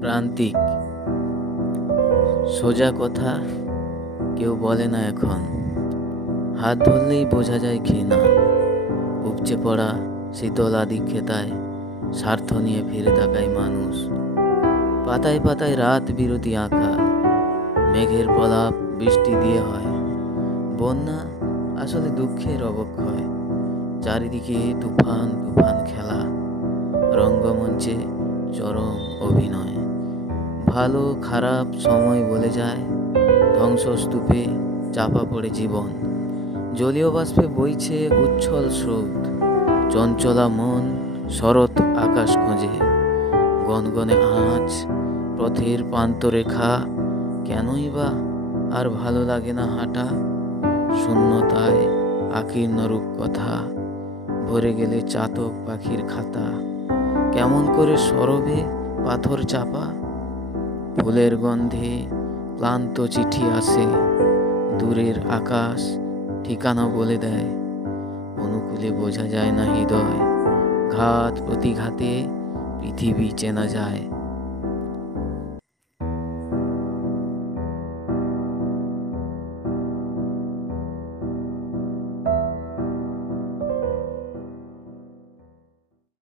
প্রান্তিক। সোজা কথা কেউ বলে না এখন, হাত ধরলেই বোঝা যায় ঘৃণা। উপচে পড়া শীতল আদিক্ষেতায় স্বার্থ নিয়ে ফিরে তাকায় মানুষ। পাতায় পাতায় রাত বিরতি আঁকা, মেঘের প্রলাপ বৃষ্টি দিয়ে হয়। বন্যা আসলে দুঃখের অবক্ষয়, চারিদিকে তুফান তুফান খেলা, রঙ্গমঞ্চে চরম অভিনয়। ভালো খারাপ সময় বলে যায়, ধ্বংসস্তূপে চাপা পড়ে জীবন। জলীয় বাষ্পে বইছে উচ্ছল স্রোত, চঞ্চলা মন শরৎ আকাশ খোঁজে। গনগনে আঁচ, পথের প্রান্তরেখা, কেনই বা আর ভালো লাগে না হাঁটা। শূন্যতায় আকীর্ণ রূপকথা, ভরে গেলে চাতক পাখির খাতা। কেমন করে সরবে পাথর চাপা, ফুলের গন্ধে ক্লান্ত চিঠি আসে। দূরের আকাশ ঠিকানা বলে দেয়, অনুকূলে বোঝা যায় না হৃদয়। ঘাত প্রতিঘাতে পৃথিবী চেনা যায়।